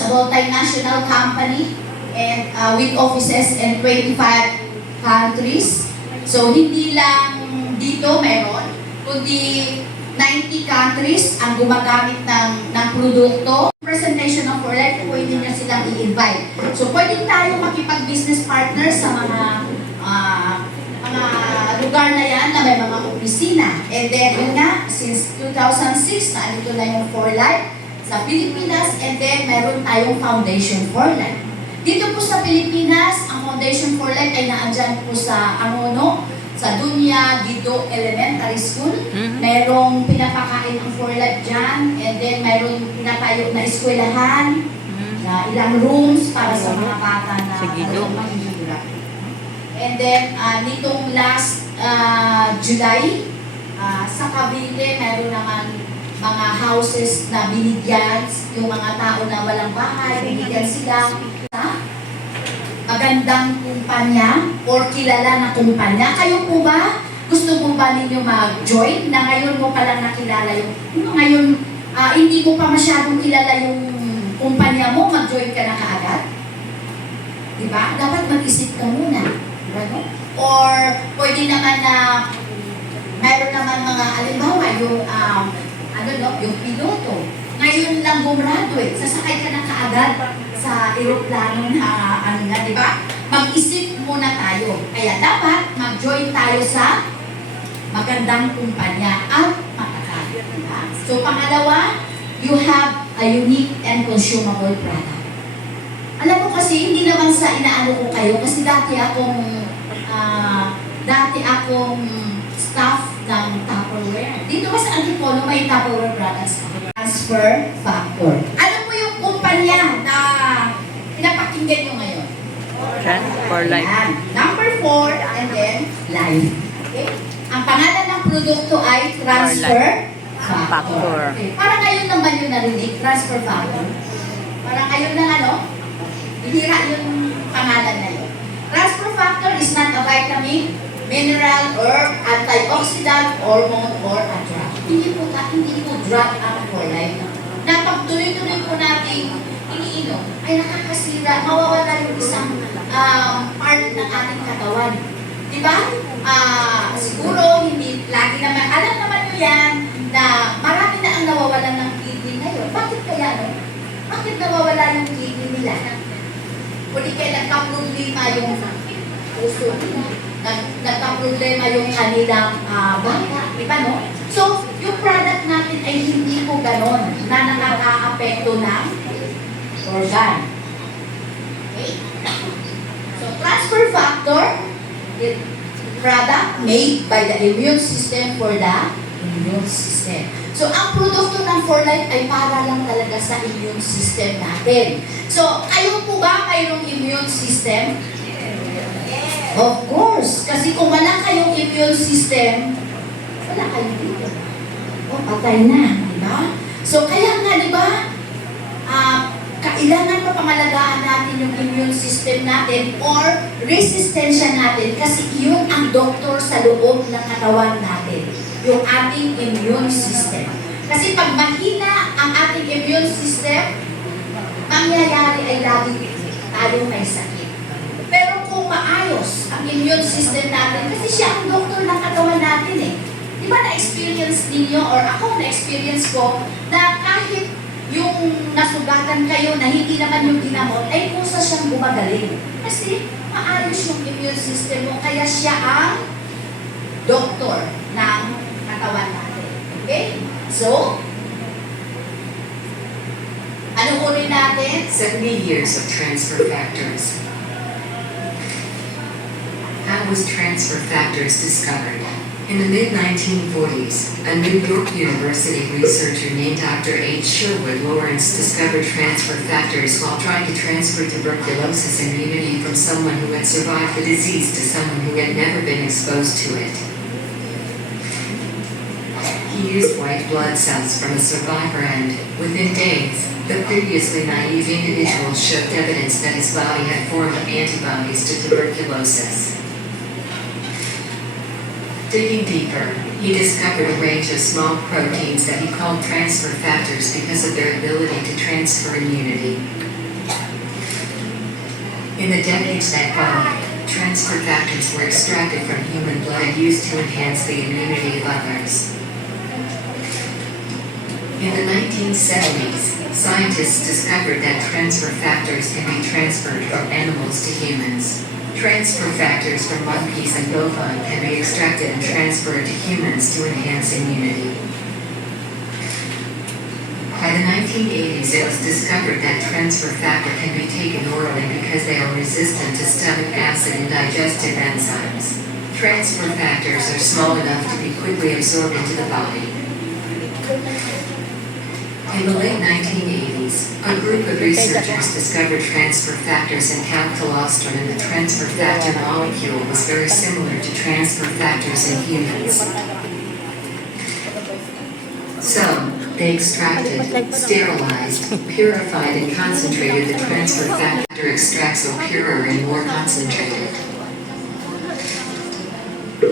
is a multinational company and uh, with offices in 25 countries. So, hindi lang dito meron, kundi 90 countries ang gumagamit ng, ng produkto. Presentation ng For Life, pwede nyo silang i-invite. So, pwede tayo makipag-business partner sa mga ah, mga lugar na yan na may mga opisina. And then, yun nga, since 2006, na dito na yung For Life sa Pilipinas and then meron tayong Foundation for Life. Dito po sa Pilipinas, ang Foundation for Life ay naandyan po sa Angono, sa Dunya Guido Elementary School. Merong pinapakain ang For Life dyan and then merong pinatayo na eskwelahan, na ilang rooms para sa mga bata na talagang mahihirap. And then, ah, nitong last ah, July, ah, sa Cavite, meron naman mga houses na binigyan, yung mga tao na walang bahay, binigyan sila sa magandang kumpanya or kilala na kumpanya. Kayo po ba, gusto mo ba ninyo mag-join na ngayon mo palang nakilala yung, yung ngayon, ah, hindi mo pa masyadong kilala yung kumpanya mo, mag-join ka na kaagad? Diba? Dapat mag-isip ka muna. Diba, no? Or pwede naman na mayroon naman mga halimbawa yung um, ano no, yung piloto. Ngayon lang gumraduate, sasakay ka na kaagad sa eroplano na ano na, di ba? Mag-isip muna tayo. Kaya dapat mag-join tayo sa magandang kumpanya at matagal. Diba? So pangalawa, you have a unique and consumable product. Alam mo kasi, hindi naman sa inaano ko kayo, kasi dati akong, ah, dati akong staff ng Tupperware. Dito ba sa Antipolo, may Tupperware products. Transfer Factor. Ano po yung kumpanya na pinapakinggan nyo ngayon? Trans for life. Ayan. Number four, and then life. Okay? Ang pangalan ng produkto ay Transfer Factor. Okay. Parang ngayon naman yung narinig, Transfer Factor. Parang ngayon lang ano, Bihira yung pangalan na yun. Transfer factor is not a vitamin, mineral, herb, antioxidant, hormone, or a drug. Hindi po, ta- hindi po drug ang for life. Na pag tuloy-tuloy po nating iniinom, ay nakakasira, mawawala yung isang um, part ng ating katawan. Di ba? Ah, siguro, hindi, lagi naman, alam naman nyo yan, na marami na ang nawawalan ng kidney ngayon. Bakit kaya, no? Bakit nawawala yung kidney nila? Kundi kaya nagka-problema yung puso. Nag, nagka-problema yung kanilang ah, bata. Di ba, no? So, yung product natin ay hindi po ganon na nakaka-apekto ng organ. Okay? So, transfer factor, it, product made by the immune system for the immune system. So, ang produkto ng For Life ay para lang talaga sa immune system natin. So, kayo po ba mayroong immune system? Of course. Kasi kung wala kayong immune system, wala kayo dito. O, patay na. Di ba? So, kaya nga, di ba, ah, kailangan pa pangalagaan natin yung immune system natin or resistensya natin kasi yun ang doktor sa loob ng katawan natin. Yung ating immune system. Kasi pag mahina ang ating immune system, mangyayari ay lagi tayong may sakit. Maayos ang immune system natin, kasi siya ang doktor ng katawan natin eh. Di ba na-experience ninyo or ako na-experience ko na kahit yung nasugatan kayo na hindi naman yung ginamot, ay kusa siyang gumagaling. Kasi maayos yung immune system mo, kaya siya ang doktor ng katawan natin. Okay? So, ano uri natin? 70 years of transfer factors. How was transfer factors discovered? In the mid-1940s, a New York University researcher named Dr. H. Sherwood Lawrence discovered transfer factors while trying to transfer tuberculosis immunity from someone who had survived the disease to someone who had never been exposed to it. He used white blood cells from a survivor and, within days, the previously naive individual showed evidence that his body had formed antibodies to tuberculosis. Digging deeper, he discovered a range of small proteins that he called transfer factors because of their ability to transfer immunity. In the decades that followed, transfer factors were extracted from human blood and used to enhance the immunity of others. In the 1970s, scientists discovered that transfer factors can be transferred from animals to humans. Transfer factors from monkeys and bovine can be extracted and transferred to humans to enhance immunity. By the 1980s, it was discovered that transfer factor can be taken orally because they are resistant to stomach acid and digestive enzymes. Transfer factors are small enough to be quickly absorbed into the body. In the late 1980s, a group of researchers discovered transfer factors in cow colostrum and the transfer factor molecule was very similar to transfer factors in humans. So, they extracted, sterilized, purified, and concentrated the transfer factor extracts so purer and more concentrated.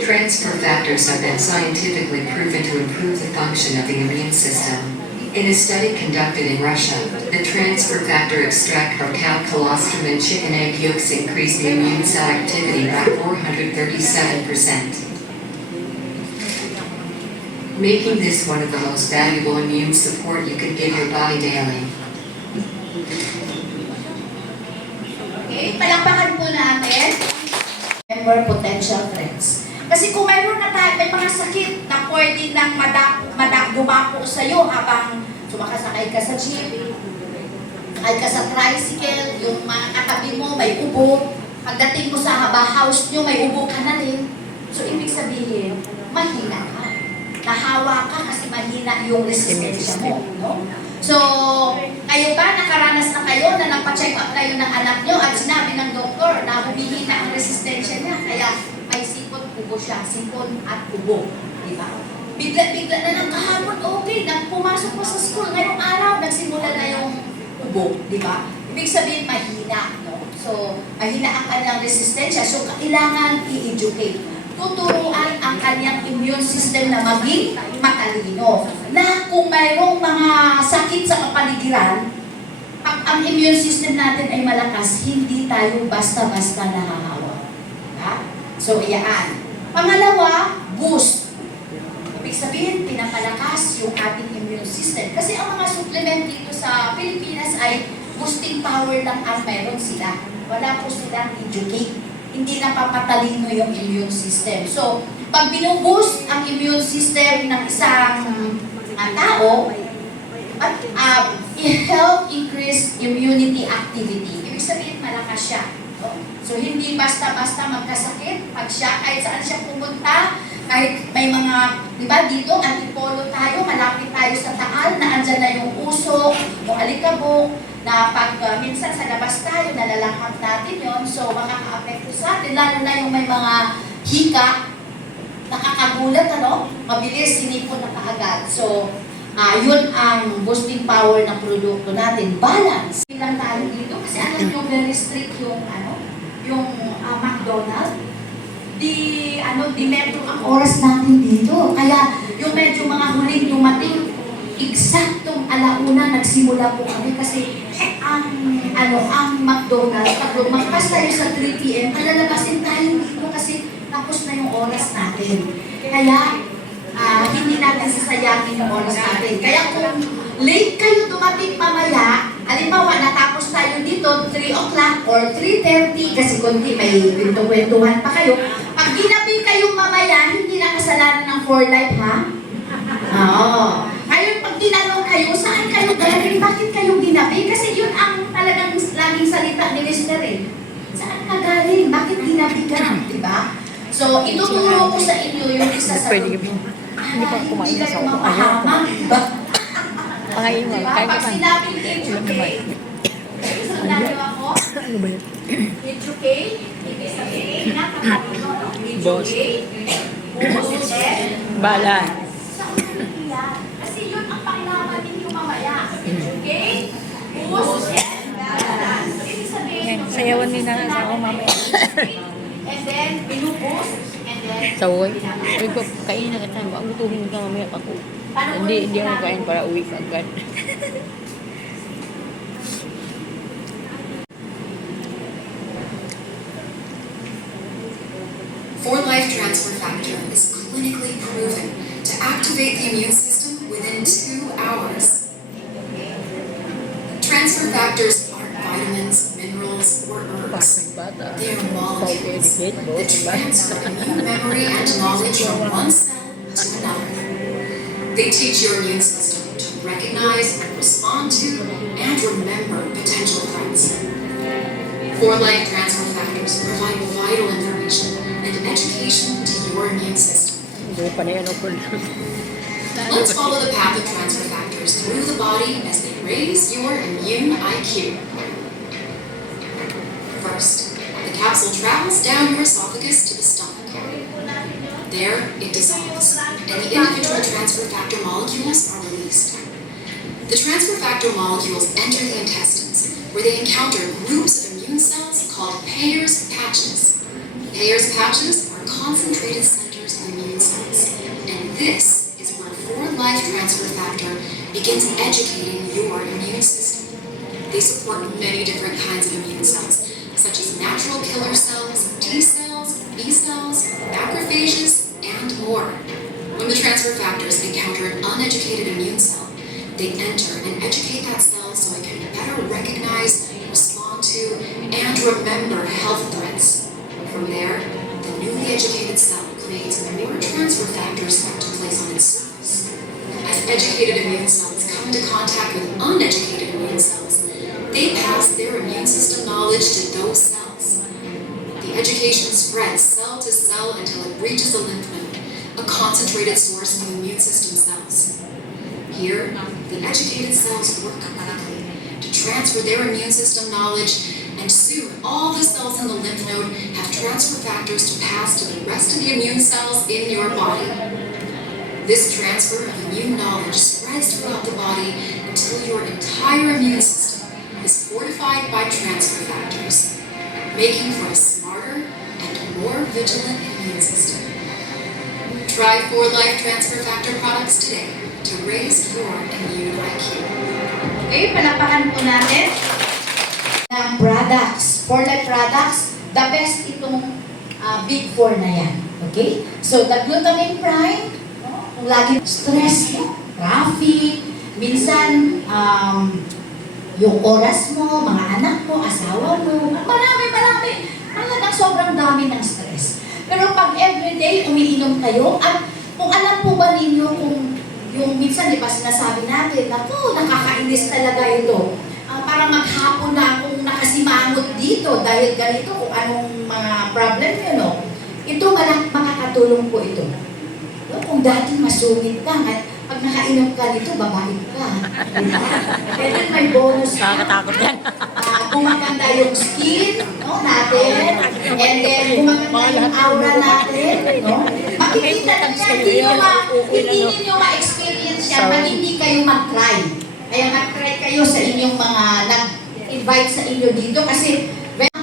Transfer factors have been scientifically proven to improve the function of the immune system. In a study conducted in Russia, the transfer factor extract from cow colostrum and chicken egg yolks increased the immune cell activity by 437%. Making this one of the most valuable immune support you could give your body daily. Okay, palakpakan po natin. Remember potential threats. Kasi kung mayroon na tayo, may mga sakit na pwede nang madak, madak dumapo sa iyo habang sumakasakay ka sa jeep, sakay ka sa tricycle, yung mga katabi mo may ubo, pagdating mo sa haba house nyo, may ubo ka na rin. So, ibig sabihin, mahina ka. Nahawa ka kasi mahina yung resistensya mo. No? So, kayo ba, nakaranas na kayo na nagpa-check up kayo ng anak nyo at sinabi ng doktor na humihina ang resistensya niya, kaya may sipot, ubo siya, sipon at ubo. Di ba? Bigla-bigla na lang kahapon, okay, nang pumasok ko sa school, ngayong araw, nagsimula na yung ubo, di ba? Ibig sabihin, mahina, no? So, mahina ang kanyang resistensya, so kailangan i-educate tuturuan ang kanyang immune system na maging matalino. Na kung mayroong mga sakit sa kapaligiran, pag ang immune system natin ay malakas, hindi tayo basta-basta nahahawa. Ha? So, iyaan. Pangalawa, boost. Ibig sabihin, pinapalakas yung ating immune system. Kasi ang mga supplement dito sa Pilipinas ay boosting power lang ang meron sila. Wala po silang educate hindi napapatalino yung immune system. So, pag binuboost ang immune system ng isang uh, tao, at uh, help increase immunity activity. Ibig sabihin, malakas siya. So, hindi basta-basta magkasakit. Pag siya, kahit saan siya pumunta, kahit may mga, di ba, dito, antipolo tayo, malapit tayo sa taal, na andyan na yung usok, yung alikabok, na pag uh, minsan sa labas tayo, nalalakap natin yon so makaka-apekto sa atin, lalo na yung may mga hika, nakakagulat, ano? Mabilis, sinipon na kaagad. So, ah yun ang boosting power ng produkto natin. Balance. Lang tayo dito kasi alam nyo, very strict yung, ano, yung ah, McDonald's. Di, ano, di metro ang oras natin dito. Kaya, yung medyo mga huling dumating, eksaktong alauna nagsimula po kami kasi ang ano ang McDonald's pag lumagpas tayo sa 3 p.m. palalabasin tayo dito kasi tapos na yung oras natin. Kaya ah, hindi natin sasayangin yung oras natin. Kaya kung late kayo dumating mamaya, halimbawa natapos tayo dito 3 o'clock or 3.30 kasi konti may kwento-kwentuhan pa kayo. Pag ginabi kayong mamaya, hindi na kasalanan ng for life ha? Oo. Ngayon, pag tinanong kayo, saan kayo galing? Bakit kayo ginabi? Kasi yun ang talagang laging salita ni Mr. eh. Saan ka galing? Bakit ginabi ka? Diba? So, ituturo ko sa inyo yung isa sa Pwede grupo. Hindi pa kumain hindi sa kayo ako. Pangain mo, Pangaingon. Kaya ka pa. sinabing educate, isang lalo ako, Ano ba yun? educate, ibig sabihin, napakalino, Boss. educate, umusin, Bala. sa unang. Kasi yun ang pakinaman ninyo mamaya. Educate, umusin, balance. Ibig sabihin, sayawan ni nanay sa ako mamaya. And then, binubos, and then, Sa uwi. Sabi ko, kainin na kita. Ang gutuhin ka mamaya pag uwi. Hindi, ulit hindi ako sinabi? kain para uwi ka agad. Let's follow the path of transfer factors through the body as they raise your immune IQ. First, the capsule travels down your esophagus to the stomach. There, it dissolves, and the individual transfer factor molecules are released. The transfer factor molecules enter the intestines, where they encounter groups of immune cells called Payer's patches. Payer's patches are concentrated centers of immune cells, this is where four life transfer factor begins educating your immune system. They support many different kinds of immune cells, such as natural killer cells, T cells, B cells, macrophages, and more. When the transfer factors encounter an uneducated immune cell, they enter and educate that cell so it can better recognize, respond to, and remember health threats. From there, the newly educated cell creates more transfer factors to place on its surface. As educated immune cells come into contact with uneducated immune cells, they pass their immune system knowledge to those cells. The education spreads cell to cell until it reaches the lymph node, a concentrated source of the immune system cells. Here, the educated cells work quickly to transfer their immune system knowledge, and soon all the cells in the lymph node have transfer factors to pass to the rest of the immune cells in your body. This transfer of immune knowledge spreads throughout the body until your entire immune system is fortified by transfer factors, making for a smarter and more vigilant immune system. Try 4 Life Transfer Factor products today to raise your immune IQ. Okay, palapakan po natin ng products. For life products, the best itong ah, big four na yan. Okay? So, the glutamine prime, no? kung lagi stress, no? traffic, minsan, um, yung oras mo, mga anak mo, asawa mo, marami, marami. Talagang sobrang dami ng stress. Pero pag everyday umiinom kayo, at kung alam po ba ninyo kung yung minsan, di ba sinasabi natin, naku, nakakainis talaga ito. Ah, para maghapon na akong nakasimangot dito dahil ganito kung anong mga problem nyo, no? Ito, malak makakatulong po ito. No? Kung dati masungit ka, at pag nakainom ka nito, babait ka. Diba? Then may bonus ka. Nakakatakot yan. Ah, gumaganda yung skin no, natin. And then, gumaganda yung aura natin. No? Makikita na yan. Hindi nyo, ma, hindi ninyo ma-experience yan pag hindi kayo mag-try. Kaya mag-try kayo sa inyong mga nag-invite sa inyo dito kasi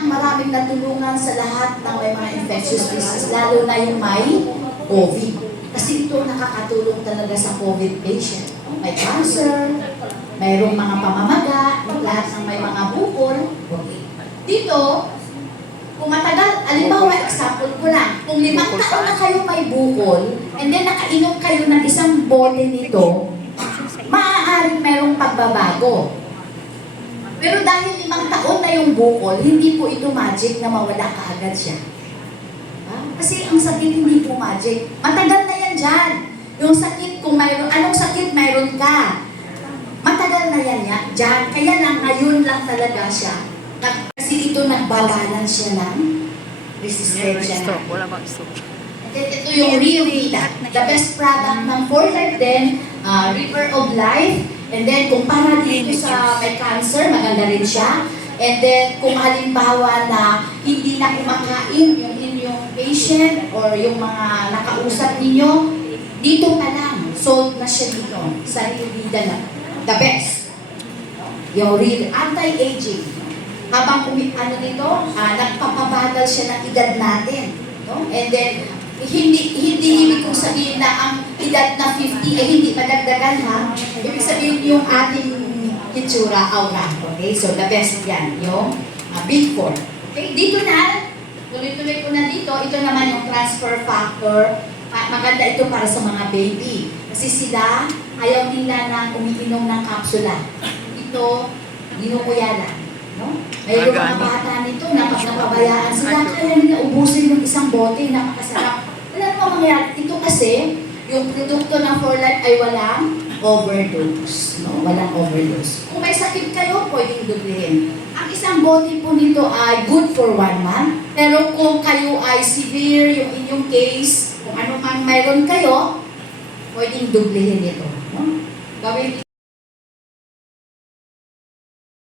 maraming natulungan sa lahat ng may mga infectious disease, lalo na yung may COVID. Kasi ito nakakatulong talaga sa COVID patient. May cancer, mayroong mga pamamaga, lahat ng may mga bukol. Okay. Dito, kung matagal, alimbawa, example ko lang, kung limang taon na kayo may bukol, and then nakainom kayo ng isang bote nito, maaaring mayroong pagbabago. Pero dahil limang taon na yung bukol, hindi po ito magic na mawala kaagad siya. Ha? Kasi ang sakit hindi po magic. Matagal na yan dyan. Yung sakit, kung mayroon, anong sakit mayroon ka? Matagal na yan ya, dyan. Kaya lang, ngayon lang talaga siya. Kasi ito nagbabalan siya ng resistensya. Stroke. Wala bang stroke? Then ito yung Rio Vita. The best product ng For Life din, uh, River of Life. And then kung para dito sa may cancer, maganda rin siya. And then kung halimbawa na hindi na kumakain yung inyong patient or yung mga nakausap ninyo, dito ka lang. Sold na siya dito sa Vita lang. The best. Yung real anti-aging. Habang ano nito, ah, nagpapabagal siya ng edad natin. No? And then, hindi hindi ibig kong sabihin na ang edad na 50 ay hindi madagdagan ha. Ibig sabihin yung ating hitsura, aura. Okay? So the best yan, yung ah, big four. Okay? Dito na, tuloy-tuloy ko na dito, ito naman yung transfer factor. Ma- Maganda ito para sa mga baby. Kasi sila, ayaw nila na umiinom ng kapsula. Ito, ginukuya lang. No? Mayroon mga Organic. bata nito na pag napabayaan sila, kaya nila ubusin yung isang bote, napakasarap. Mangyayari. Ito kasi, yung produkto ng For Life ay walang overdose. No? Walang overdose. Kung may sakit kayo, pwedeng dublihin. Ang isang bote po nito ay good for one month. Pero kung kayo ay severe, yung inyong case, kung ano man mayroon kayo, pwedeng dublihin ito. No? Gawin